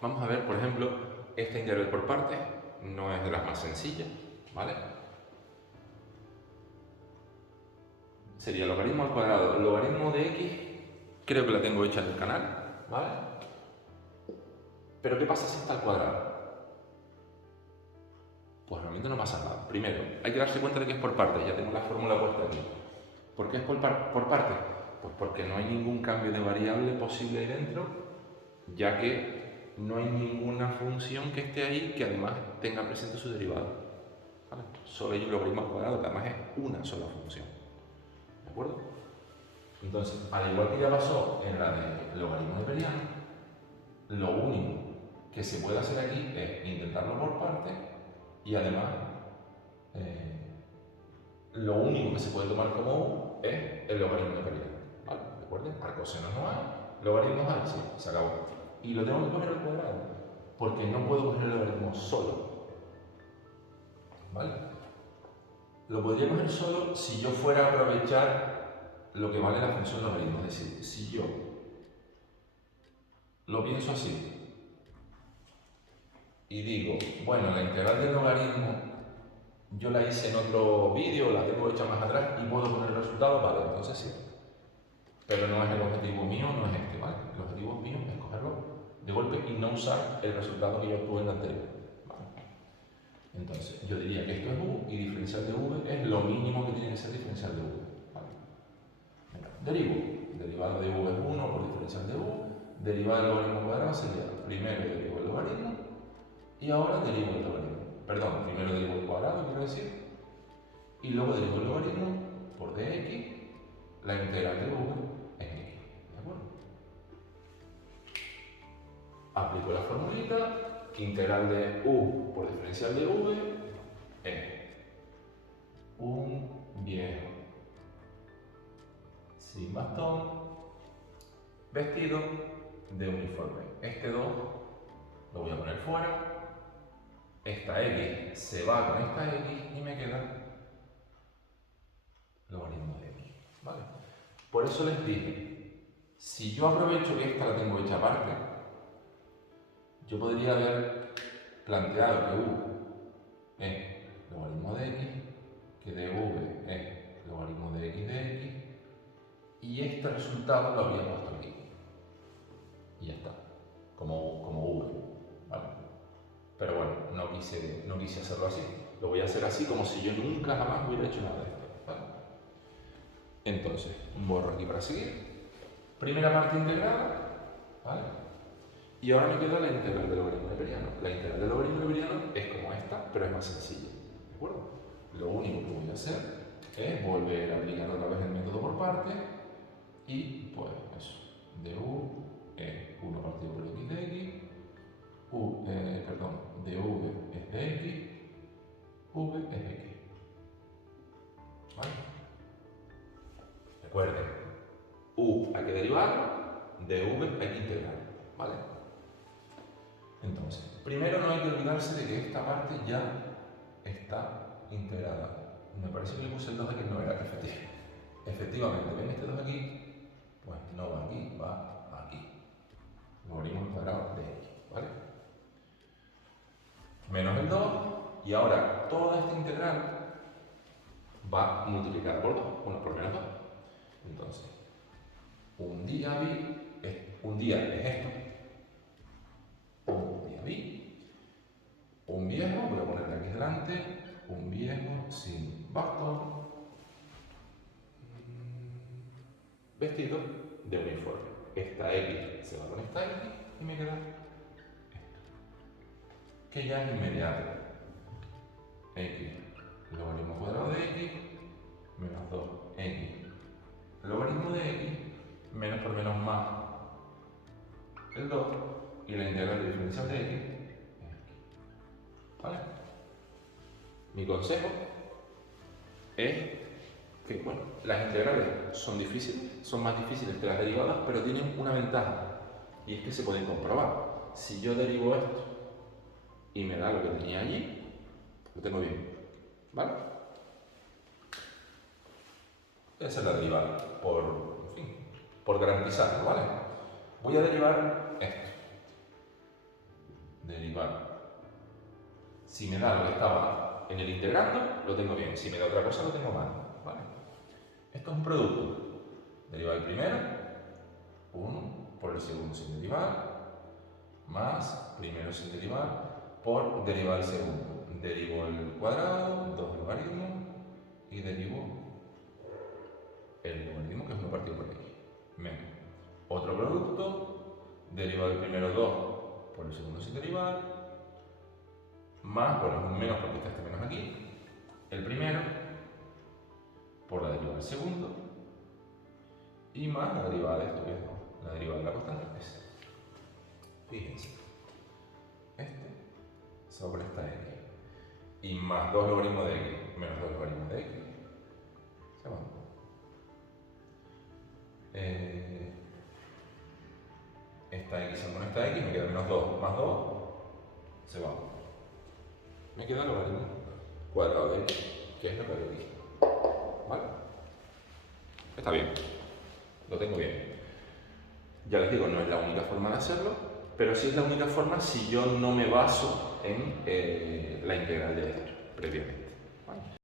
Vamos a ver, por ejemplo, esta integral por partes no es de las más sencillas, ¿vale? Sería logaritmo al cuadrado. Logaritmo de x, creo que la tengo hecha en el canal, ¿vale? Pero ¿qué pasa si está al cuadrado? Pues realmente no pasa nada. Primero, hay que darse cuenta de que es por partes, ya tengo la fórmula puesta aquí. ¿Por qué es por partes? Pues porque no hay ningún cambio de variable posible ahí dentro, ya que no hay ninguna función que esté ahí que además tenga presente su derivado. ¿Vale? Solo hay un logaritmo al cuadrado, que además es una sola función. ¿De acuerdo? Entonces, al igual que ya pasó en la de logaritmo neperiano, lo único que se puede hacer aquí es intentarlo por partes y además lo único que se puede tomar como u es el logaritmo neperiano. ¿Vale? ¿Recuerden? Arcosenos no hay, logaritmos hay, sí, se acabó. Y lo tengo que coger al cuadrado, porque no puedo coger el logaritmo solo. ¿Vale? Lo podría coger solo si yo fuera a aprovechar lo que vale la función logaritmo. Es decir, si yo lo pienso así y digo, bueno, la integral del logaritmo yo la hice en otro vídeo, la tengo hecha más atrás y puedo poner el resultado, vale, entonces sí. Pero no es el objetivo mío, no es este, ¿vale? El objetivo mío es cogerlo de golpe y no usar el resultado que yo obtuve en la anterior. ¿Vale? Entonces, yo diría que esto es u y diferencial de v es lo mínimo que tiene que ser diferencial de v. ¿Vale? Venga, derivo. Derivada de v es 1 por diferencial de u. Derivada del logaritmo cuadrado sería primero derivo el logaritmo y ahora derivo el logaritmo. Perdón, primero derivo el cuadrado, quiero decir, y luego derivo el logaritmo por dx, la integral de v en x. ¿De acuerdo? Aplico la formulita, integral de u por diferencial de v es un viejo sin bastón vestido de uniforme. Este 2 lo voy a poner fuera. Esta x se va con esta x y me queda logaritmo de x. ¿Vale? Por eso les dije, si yo aprovecho que esta la tengo hecha aparte, yo podría haber planteado que u es logaritmo de x, que dv es logaritmo de x, y este resultado lo habría puesto aquí. Y ya está, como v. ¿Vale? Pero bueno, no quise hacerlo así. Lo voy a hacer así como si yo nunca jamás hubiera hecho nada de esto. ¿Vale? Entonces, borro aquí para seguir. Primera parte integrada, ¿vale? Y ahora me queda la integral del logaritmo neperiano. La integral del logaritmo neperiano es como esta, pero es más sencilla. ¿De acuerdo? Lo único que voy a hacer es volver a aplicar otra vez el método por partes y pues eso. Du es 1 partido por x de x, dv es de x, v es x. ¿Vale? Recuerden, u hay que derivarlo, dv hay que integrarlo. ¿Vale? Entonces, primero no hay que olvidarse de que esta parte ya está integrada. Me parece que le puse el 2 aquí, no era efectivamente. ¿Ven este 2 aquí? Pues no va aquí, va aquí. Logaritmo al cuadrado de x, ¿vale? Menos el 2, y ahora toda esta integral va multiplicada por 2, 1 por menos 2. Entonces, un día es esto. Un día vi, un viejo, voy a ponerle aquí delante, un viejo sin bastón, vestido de uniforme. Esta x se va con esta x y me queda esto, que ya es inmediato. X logaritmo cuadrado de x menos 2x logaritmo de x menos por menos más el 2 y la integral de diferencial de x es aquí. ¿Vale? Mi consejo es que, bueno, las integrales son difíciles, son más difíciles que las derivadas, pero tienen una ventaja y es que se pueden comprobar. Si yo derivo esto y me da lo que tenía allí, lo tengo bien. ¿Vale? Esa es la derivada, por garantizarlo, ¿vale? Voy a derivar esto. Si me da lo que estaba en el integrando, lo tengo bien. Si me da otra cosa, lo tengo mal. ¿Vale? Esto es un producto. Derivar el primero, 1 por el segundo sin derivar, más primero sin derivar por derivar el segundo. Derivo el cuadrado, 2 logaritmos, y derivo el logaritmo, que es 1 partido por x, menos otro producto, derivar el primero 2 por el segundo sin derivar, más, bueno, es un menos porque está este menos aquí, el primero por la derivada del segundo, y más la derivada de esto, que es 2, la derivada de la constante es. Fíjense, este se va por esta x, y más 2 logaritmos de x menos 2 logaritmos de x, se van. Esta x con esta x, me queda menos 2 más 2, se va. Me queda el logaritmo cuadrado de x, que es lo que hay aquí. ¿Vale? Está bien, lo tengo bien. Ya les digo, no es la única forma de hacerlo, pero sí es la única forma si yo no me baso en la integral de derecho previamente. ¿Vale?